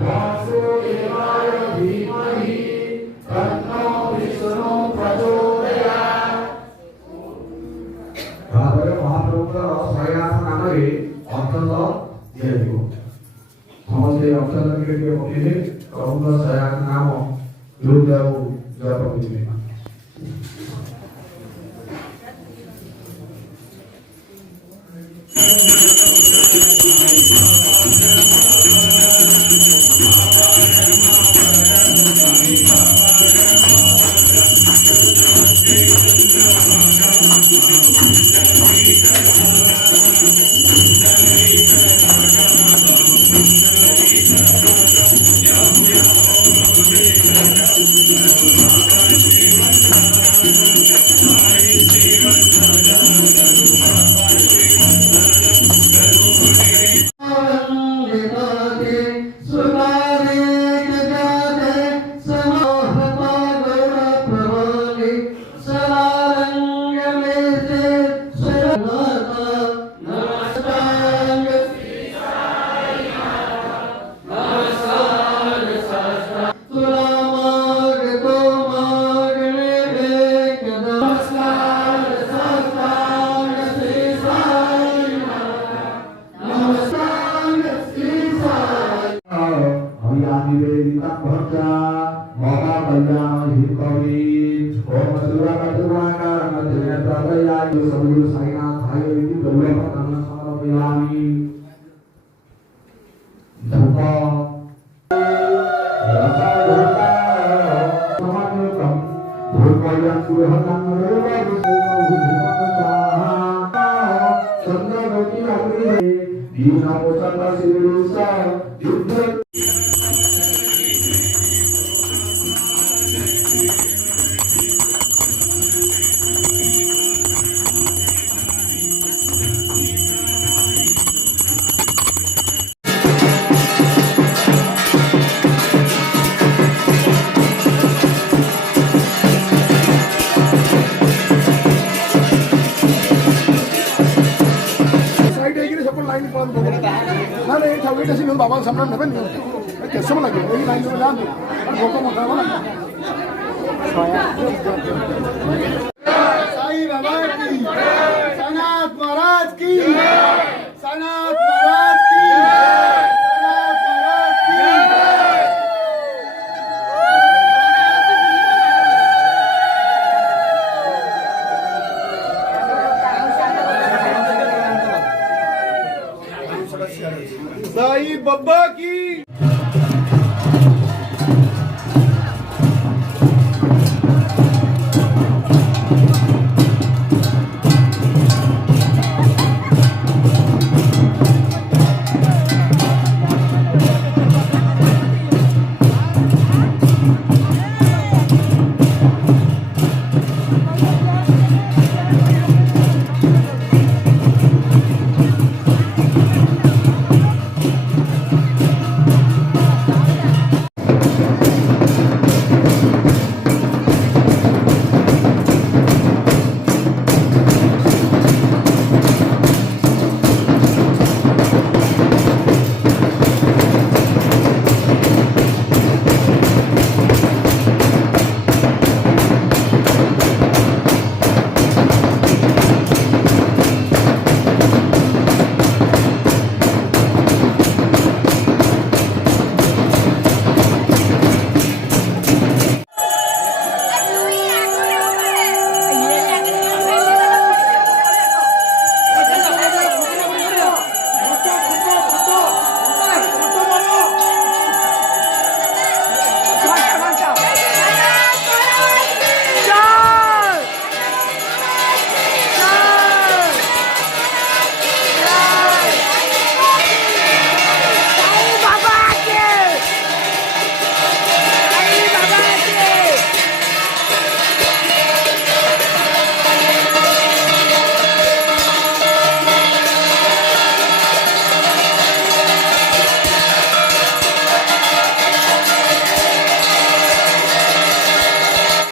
वासुदेवाय धीमहि तन्नो विष्णु प्रचोदयात्। भागवत महाप्रभुଙ୍କର ଶୟାନ ନାମରେ ଅର୍ଥତ ଦିଆଯିବ। ସମସ୍ତେ ଅର୍ଥତ ଟିକେ ପକେଇଲେ ପ୍ରଭୁଙ୍କ ଶୟାନ ନାମ ଯୋଉଟାକୁ ଜପ କରିବେ। बाबा सामने नेबे नहीं कैसे में लगे यही लाइन में जान दो वो को मोटा वाला साईं बाबा की सनात महाराज की सनात महाराज की सनात महाराज की। साईं बाबा की